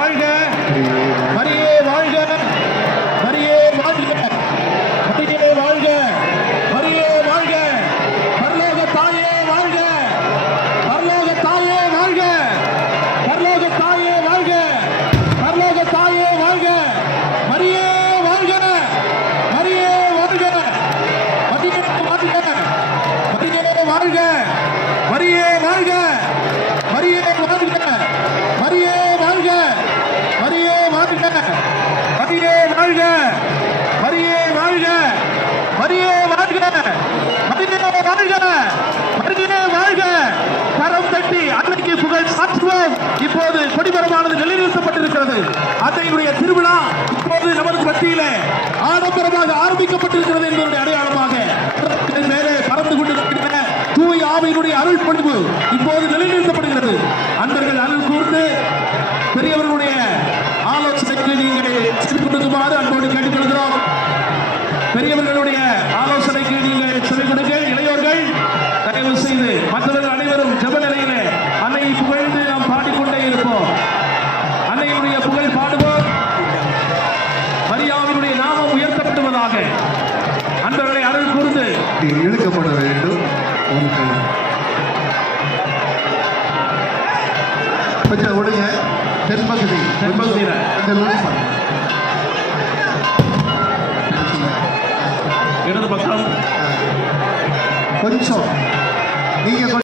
வாழ்க, மரியே வாழ்க, மரியே வாழ்க, மரியே வாழ்க, மரியே வாழ்க, பரலோக தாயே வாழ்க, பரலோக தாயே வாழ்க, பரலோக தாயே வாழ்க, பரலோக தாயே வாழ்க, மரியே வாழ்க, மரியே வாழ்க, மரியே வாழ்க, மரியே வாழ்க, மரியே வாழ்க, மரியே வாழ்க, மரியே வாழ்க, மரியே வாழ்க, மரியே வாழ்க, மரியே வாழ்க, மரியே வாழ்க, மரியே வாழ்க, மரியே வாழ்க. கரம் தட்டி அன்னைக்கு புகழ் சாற்றுவோம். இப்போது கொடிமரமானது நிலைநிறுத்தப்பட்டிருக்கிறது. அன்னையுடைய திருவிழா இப்போது நமது மத்தியிலே ஆடம்பரமாக ஆரம்பிக்கப்பட்டிருக்கிறது என்பதனுடைய அடையாளமாக மேலே பறந்து கொண்டிருக்கின்ற தூய் ஆவியினுடைய அருள் பொழிவு இப்போது நிலைநிறுத்தப்படுகிறது. அன்பர்கள் அருள் கூர்ந்து பெரியவர்களுடைய ஆலோசனைக்கு நீங்கள் சென்று கொடுக்குமாறு அன்போடு கேட்டுக்கொள்கிறோம். பெரியவர்களுடைய ஆலோசனைக்கு நீங்கள் செவி கொடுங்கள். இளையோர்கள் தயவு செய்து மற்றவர்கள் அனைவரும் ஜெப நிலையிலே அன்னையை புகழ்ந்து நாம் பாடிக்கொண்டே இருப்போம். அன்னையுடைய புகழ் பாடுவோம். மரியாவினுடைய நாமம் உயர்த்தப்படுவதாக. அன்பர்களை அருள் கூர்ந்து இழுக்கப்பட வேண்டும். கொஞ்சம் விடுங்க. தென்பகுதியில இடது பக்கம் கொஞ்சம் நீங்க